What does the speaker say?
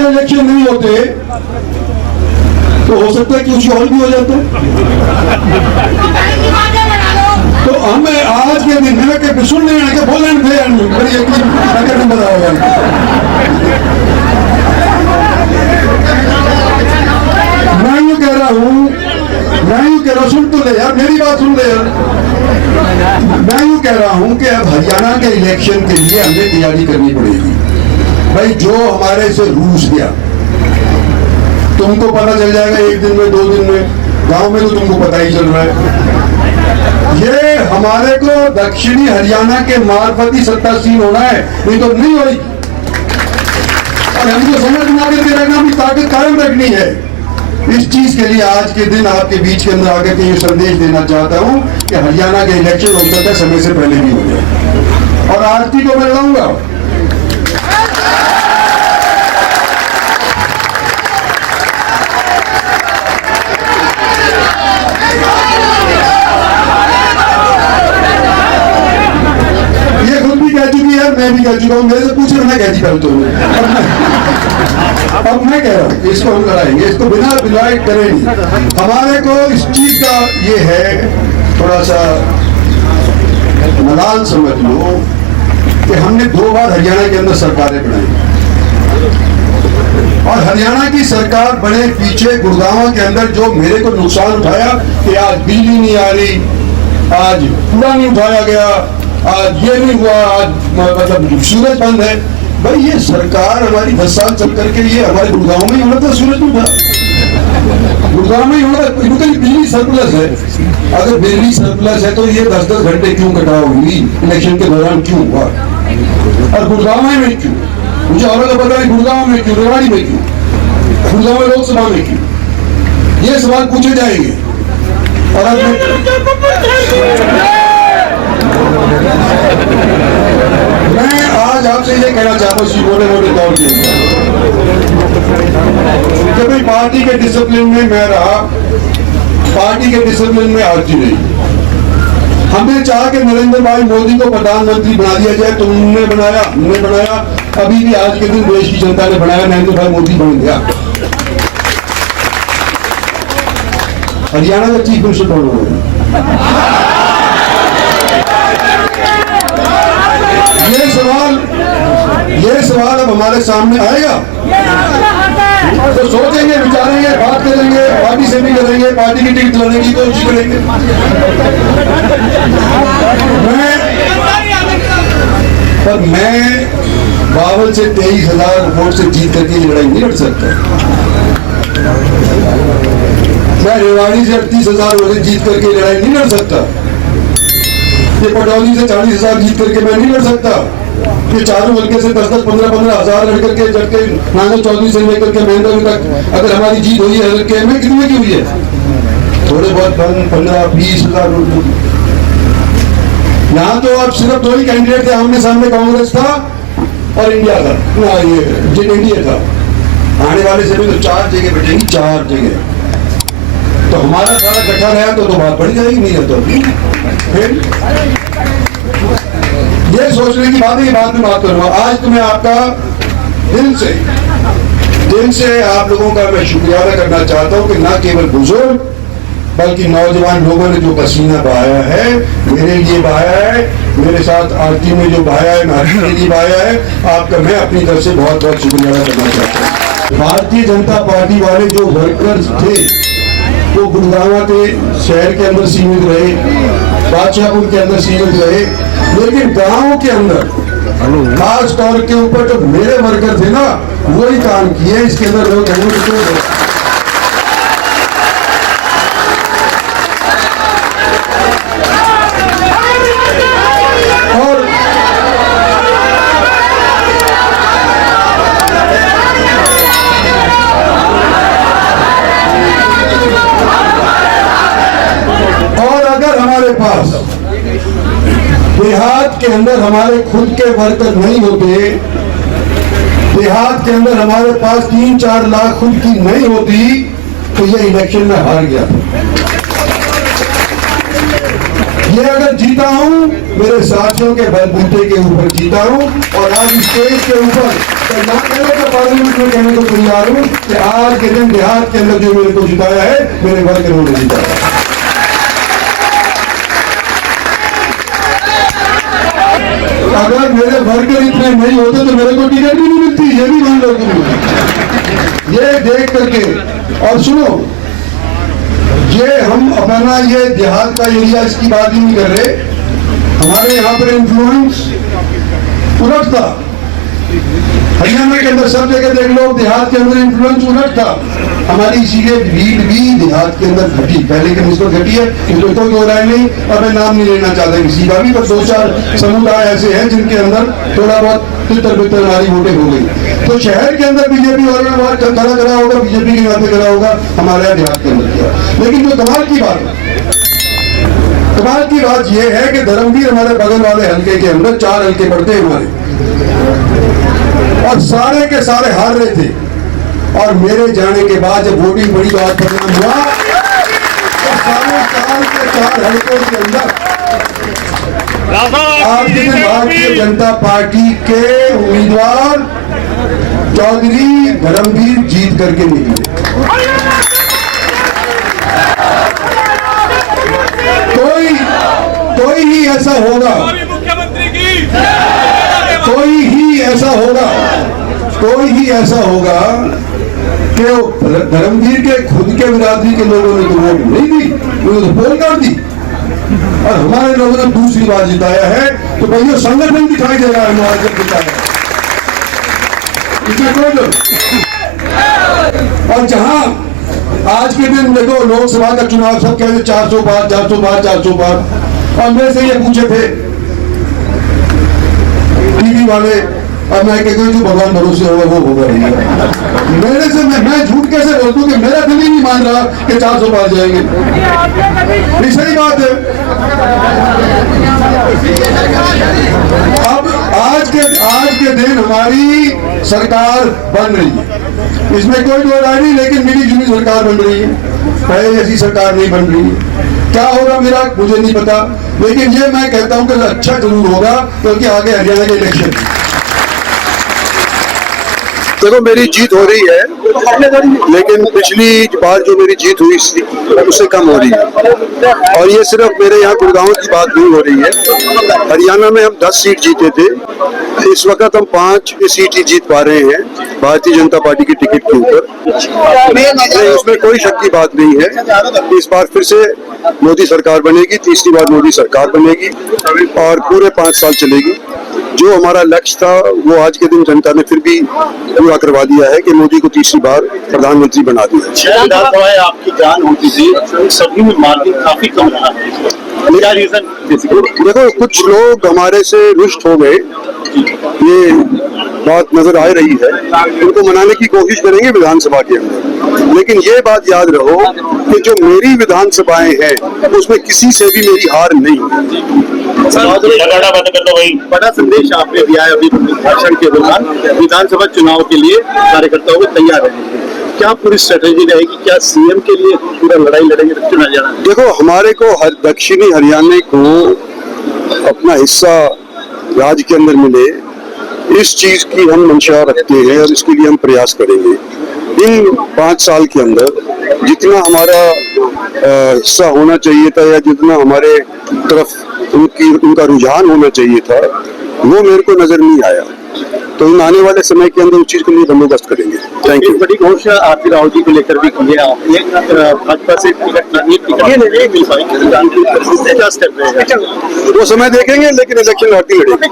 Election नहीं होते तो हो सकता है कि उसकी और भी हो जाता है। तो हमें आज के दिन में के सुन नहीं आने के बोल रहे थे बड़ी यकीन बताओ। मैं यूं कह रहा हूं सुन तो ले यार, मेरी बात सुन ले यार। मैं यूं कह रहा हूं कि अब हरियाणा के इलेक्शन के लिए हमें तैयारी करनी पड़ेगी। भाई जो हमारे से रूस गया तुमको पता चल जाएगा एक दिन में 2 दिन में, गांव में तो तुमको पता ही चल रहा है। ये हमारे को दक्षिणी हरियाणा के मार्फत ही सत्तासीन होना है, नहीं तो नहीं होगी। और हमको समझ बना करके रखना, अपनी ताकत कायम रखनी है। इस चीज के लिए आज के दिन आपके बीच के अंदर आकर के ये संदेश देना चाहता हूं कि हरियाणा के इलेक्शन हो सकता है समय से पहले भी हो जाए, और आरती को मैं लड़ाऊंगा। मैं भी कह चुका हूं, मेरे से पूछे बिना कहती कर तो अब मैं कह रहा हूं इसको हम लड़ाएंगे, इसको बिना बिलाए करेंगे। हमारे को इस चीज का ये है, थोड़ा सा मलाल समझ लो कि हमने 2 बार हरियाणा के अंदर सरकारें बनाई, और हरियाणा की सरकार बड़े पीछे गुड़गांव के अंदर जो मेरे को नुकसान उठाया कि आज बिजली नहीं आ रही, आज कूड़ा नहीं उठाया गया, आज ये नहीं हुआ, आज मतलब सूरज बंद है। भाई ये सरकार हमारी 10 साल चल करके ये हमारे गुड़गांव में ही होना था, सूरज नहीं था, गुड़गांव में ही होना था। क्योंकि बिजली सरप्लस है, अगर बिजली सरप्लस है तो ये 10-10 घंटे क्यों कटाव हुई इलेक्शन के दौरान, क्यों हुआ, और गुड़गांव में क्यों? मुझे और तो पता नहीं गुड़गांव में क्यों, रेवाड़ी में क्यों, गुड़गांव में लोकसभा में क्यों, ये सवाल पूछे जाएंगे। और मैं आज आपसे ये कहना चाहता हूँ मोटे मोटे तौर के कि भाई पार्टी के डिसिप्लिन में मैं रहा, पार्टी के डिसिप्लिन में आती रही। हमने चाहा कि नरेंद्र भाई मोदी को प्रधानमंत्री बना दिया जाए, तो उन्होंने बनाया, हमने बनाया, अभी भी आज के दिन देश की जनता ने बनाया, नरेंद्र भाई मोदी बन गया। हरियाणा का चीफ मिनिस्टर कौन होगा? ये सवाल अब हमारे सामने आएगा, तो सोचेंगे, विचारेंगे, बात करेंगे, पार्टी से भी करेंगे, पार्टी की टिकट लड़ने की कोशिश करेंगे। मैं 52 से 23,000 वोट से जीत करके ये लड़ाई नहीं लड़ सकता। मैं रेवाड़ी से 38,000 वोट से जीत करके लड़ाई नहीं लड़ सकता। ये पटौदी से 40,000 जीत करके मैं नहीं लड़ सकता। ये चारों हल्के से 10-10, 15-15 हजार लड़ करके जबकि नागल चौधरी से लेकर के महेंद्र तक अगर हमारी जीत हुई है हल्के में, कितने की हुई है? थोड़े बहुत 15-20 हजार वोट। यहाँ तो अब सिर्फ 2 ही कैंडिडेट थे आमने सामने, कांग्रेस था और इंडिया था, जिन इंडिया था। आने वाले समय तो 4 जगह बैठेंगी, 4 जगह। तो हमारा सारा इकट्ठा रहा तो बात बढ़ जाएगी, नहीं है तो फिर ये सोचने की बात है, ये बाद में बात करूंगा। आज तो मैं आपका दिल से आप लोगों का मैं शुक्रिया अदा करना चाहता हूं कि न केवल बुजुर्ग बल्कि नौजवान लोगों ने जो पसीना बहाया है, मेरे लिए बहाया है, मेरे साथ आरती में जो बहाया है, नारी के लिए बहाया है, आपका मैं अपनी तरफ से बहुत बहुत शुक्रिया अदा करना चाहता हूँ। भारतीय जनता पार्टी वाले जो वर्कर्स थे वो गुड़गांव के शहर के अंदर सीमित रहे, बादशाहपुर के अंदर सीमित रहे, लेकिन गांव के अंदर खास तौर के ऊपर जो मेरे वर्कर थे ना, वही काम किए। इसके अंदर लोग देहात के अंदर हमारे खुद के वर्कर नहीं होते, देहात के अंदर हमारे पास 3-4 लाख खुद की नहीं होती, तो ये इलेक्शन में हार गया। ये अगर जीता हूं मेरे साथियों के बलबूते के ऊपर जीता हूं, और आज स्टेज के ऊपर तो मैं पहले तो पार्लियामेंट में कहने को तैयार हूँ कि आज के दिन देहात के अंदर जो मेरे को जिताया है, मेरे वर्करों ने जिताया। अगर मेरे वर्कर इतने नहीं होते तो मेरे को टिकट भी नहीं मिलती, ये भी मान लो तुम। ये देख करके, और सुनो, ये हम अपना ये देहात का एरिया इसकी बात ही नहीं कर रहे, हमारे यहाँ पर इन्फ्लुएंस उलट था। हरियाणा के अंदर सब जगह देख लो, देहात के अंदर इन्फ्लुएंस उलट था। हमारी सीधे भीड़ भी देहात के अंदर घटी, पहले के निस्बत घटी है, इसमें कोई दो राय नहीं। और मैं नाम नहीं लेना चाहता किसी का भी, पर 2-4 समुदाय ऐसे हैं जिनके अंदर थोड़ा बहुत तितर बितर हमारी वोटें हो गई। तो शहर के अंदर बीजेपी और करा होगा, बीजेपी के नाते करा होगा, हमारे यहाँ देहात के अंदर किया। लेकिन जो कमाल की बात यह है कि धर्मवीर हमारे बगल वाले हल्के के अंदर 4 हल्के पड़ते हैं हमारे, और सारे के सारे हार रहे थे। और मेरे जाने के बाद जब वोटिंग बड़ी तो आज परिणाम हुआ, तो सारे 4 के 4 हल्कों के अंदर आज के दिन भारतीय जनता पार्टी के उम्मीदवार चौधरी धर्मवीर जीत करके निकले। कोई ही ऐसा होगा, कोई ही ऐसा होगा कि धर्मवीर के खुद के बिरादरी के लोगों ने तो वोट नहीं दी, उन्होंने तो पोल कर दी, और हमारे लोगों ने दूसरी बार जिताया है। तो भाइयों संगठन दिखाई दे रहा है हमारा जब जिताया, इसमें कोई। और जहां आज के दिन देखो लोकसभा का चुनाव सब कहते 400 पार, 400 पार, 400 पार, और मेरे से ये पूछे थे टीवी वाले, और मैं कहता हूँ जो भगवान भरोसे होगा वो होगा नहीं। मेरे से मैं झूठ कैसे बोलता हूँ कि मेरा दिल ही नहीं मान रहा कि 400 पार जाएंगे। ये सही बात है। अब आज के दिन हमारी सरकार बन रही है, इसमें कोई दो राय नहीं, लेकिन मिली जुली सरकार बन रही है, पहले जैसी सरकार नहीं बन रही है। क्या होगा मेरा मुझे नहीं पता, लेकिन ये मैं कहता हूं कि अच्छा जरूर होगा, क्योंकि आगे हरियाणा के इलेक्शन। देखो मेरी जीत हो रही है, लेकिन पिछली बार जो मेरी जीत हुई उससे कम हो रही है। और ये सिर्फ मेरे यहाँ गुड़गांव की बात नहीं हो रही है, हरियाणा में हम 10 सीट जीते थे, इस वक्त हम 5 सीट ही जीत पा रहे हैं भारतीय जनता पार्टी की टिकट के ऊपर। उसमें कोई शक की बात नहीं है। इस बार फिर से मोदी सरकार बनेगी, तीसरी बार मोदी सरकार बनेगी, और पूरे 5 साल चलेगी। जो हमारा लक्ष्य था वो आज के दिन जनता ने फिर भी पूरा करवा दिया है कि मोदी को तीसरी बार प्रधानमंत्री बना दिया। आपकी जान होती थी, सभी में मार्जिन काफी कम रहा है, क्या रीजन? देखो कुछ लोग हमारे से रुष्ट हो गए, ये बात नजर आ रही है, उनको मनाने की कोशिश करेंगे विधानसभा के अंदर। लेकिन ये बात याद रहो कि जो मेरी विधानसभाएं हैं उसमें किसी से भी मेरी हार नहीं है। बड़ा संदेश आपने दिया है अभी भाषण के दौरान, विधानसभा चुनाव के लिए कार्यकर्ताओं को तैयार रहेंगे, क्या पूरी स्ट्रेटेजी रहेगी? क्या सीएम के लिए पूरा लड़ाई लड़ेंगे दक्षिण हरियाणा? देखो हमारे को दक्षिणी हरियाणा को अपना हिस्सा राज्य के अंदर मिले, इस चीज की हम मंशा रखते हैं और इसके लिए हम प्रयास करेंगे। इन 5 साल के अंदर जितना हमारा हिस्सा होना चाहिए था, या जितना हमारे तरफ उनका रुझान होना चाहिए था, वो मेरे को नजर नहीं आया। तो इन आने वाले समय के अंदर उस चीज के लिए बंदोबस्त करेंगे। Thank you. बड़ी घोषणा आरती राव जी को लेकर भी की है आपने, भाजपा से टिकट नहीं मिल पाई, वो समय देखेंगे, लेकिन इलेक्शन लड़ती लड़ेगी।